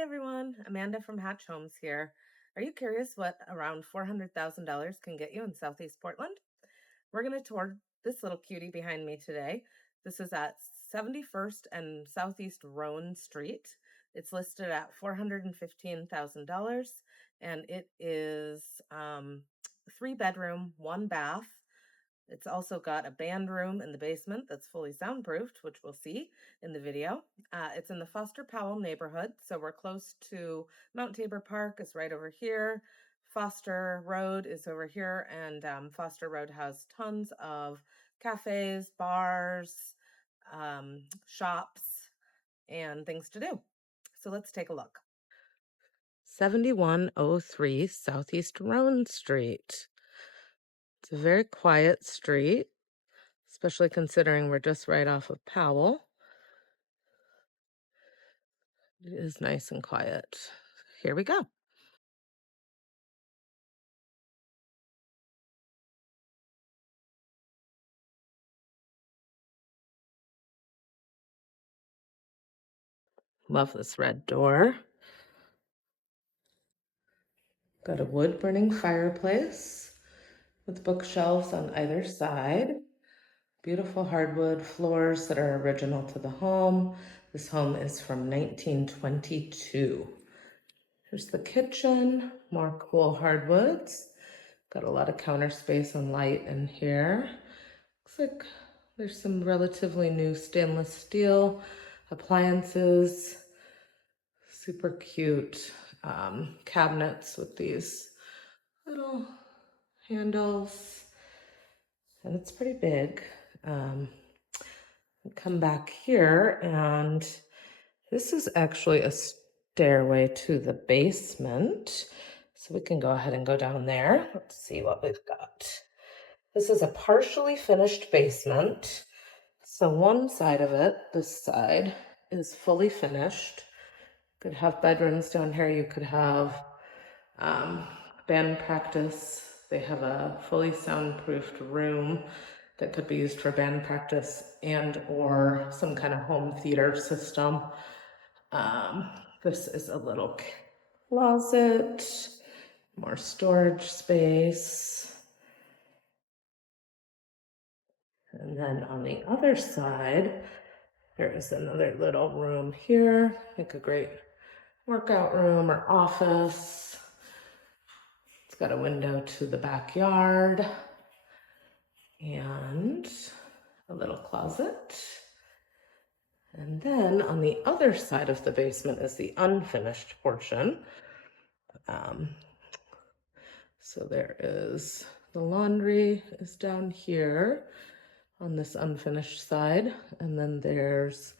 Hi everyone, Amanda from Hatch Homes here. Are you curious what around $400,000 can get you in Southeast Portland? We're going to tour this little cutie behind me today. This is at 71st and Southeast Rhone Street. It's listed at $415,000 and it is 3 bedroom, 1 bath. It's also got a band room in the basement that's fully soundproofed, which we'll see in the video. It's in the Foster-Powell neighborhood, so we're close to Mount Tabor Park is right over here. Foster Road is over here, and Foster Road has tons of cafes, bars, shops, and things to do. So let's take a look. 7103 Southeast Rhone Street. It's a very quiet street, especially considering we're just right off of Powell. It is nice and quiet. Here we go. Love this red door. Got a wood burning fireplace with bookshelves on either side. Beautiful hardwood floors that are original to the home. This home is from 1922. Here's the kitchen, more cool hardwoods. Got a lot of counter space and light in here. Looks like there's some relatively new stainless steel appliances. Super cute cabinets with these little handles. And it's pretty big. Come back here, and this is actually a stairway to the basement. So we can go ahead and go down there. Let's see what we've got. This is a partially finished basement. So one side of it, this side, is fully finished. Could have bedrooms down here. You could have band practice. They have a fully soundproofed room that could be used for band practice and or some kind of home theater system. This is a little closet, more storage space. And then on the other side, there is another little room here, like a great workout room or office. It's got a window to the backyard and a little closet. And then on the other side of the basement is the unfinished portion. So there is the laundry is down here on this unfinished side. And then there's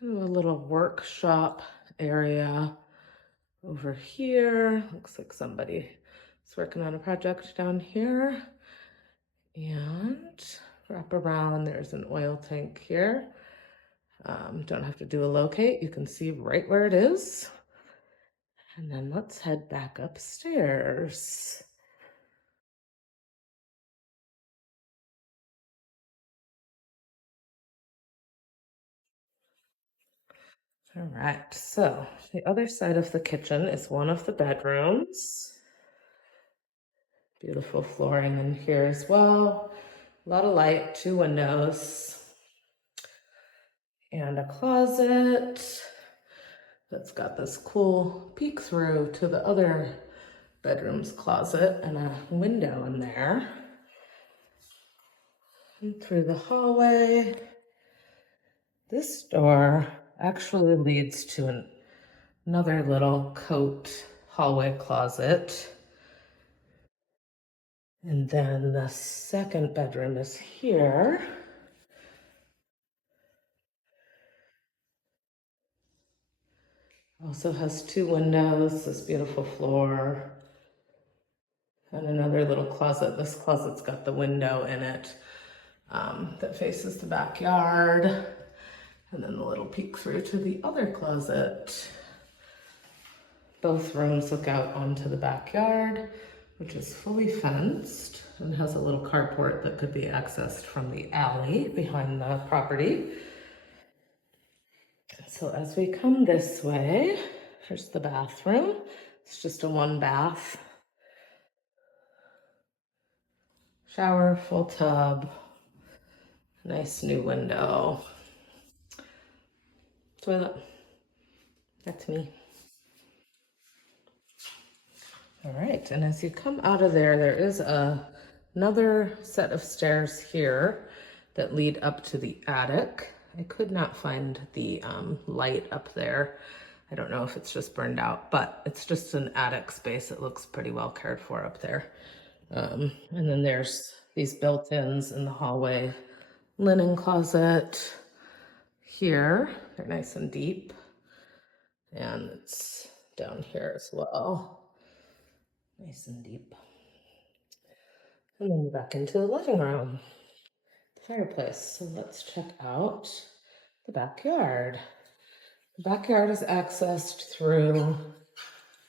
kind of a little workshop area over here. Looks like somebody is working on a project down here. And wrap around, there's an oil tank here. Don't have to do a locate, you can see right where it is. And then let's head back upstairs. All right, so the other side of the kitchen is one of the bedrooms. Beautiful flooring in here as well. A lot of light, 2 windows, and a closet that's got this cool peek through to the other bedroom's closet and a window in there. And through the hallway, this door actually leads to another little coat hallway closet. And then the second bedroom is here. Also has 2 windows, this beautiful floor, and another little closet. This closet's got the window in it that faces the backyard. And then the little peek through to the other closet. Both rooms look out onto the backyard, which is fully fenced and has a little carport that could be accessed from the alley behind the property. So as we come this way, Here's the bathroom. It's just a 1 bath. Shower, full tub, nice new window. Toilet. That's me. All right, and as you come out of there, there is another set of stairs here that lead up to the attic. I could not find the light up there. I don't know if it's just burned out, but it's just an attic space. It looks pretty well cared for up there. And then there's these built-ins in the hallway. Linen closet here. They're nice and deep. And it's down here as well. Nice and deep. And then back into the living room, the fireplace. So let's check out the backyard. The backyard is accessed through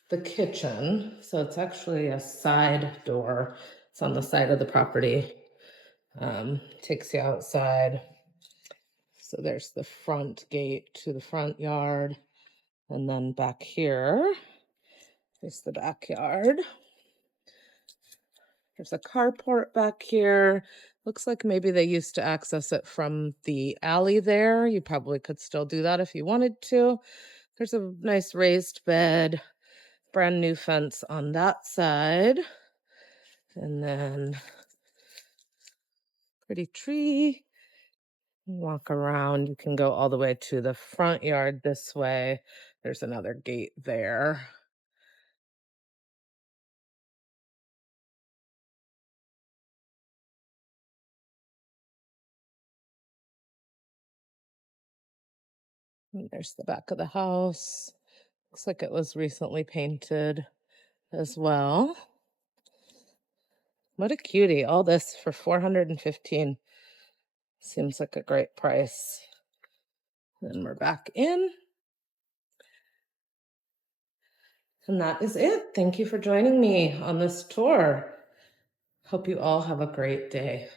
the kitchen. So it's actually a side door. It's on the side of the property. Takes you outside. So there's the front gate to the front yard. And then back here is the backyard. There's a carport back here. Looks like maybe they used to access it from the alley there. You probably could still do that if you wanted to. There's a nice raised bed, brand new fence on that side. And then pretty tree. Walk around. You can go all the way to the front yard this way. There's another gate there. And there's the back of the house. Looks like it was recently painted as well. What a cutie. All this for $415. Seems like a great price. Then we're back in. And that is it. Thank you for joining me on this tour. Hope you all have a great day.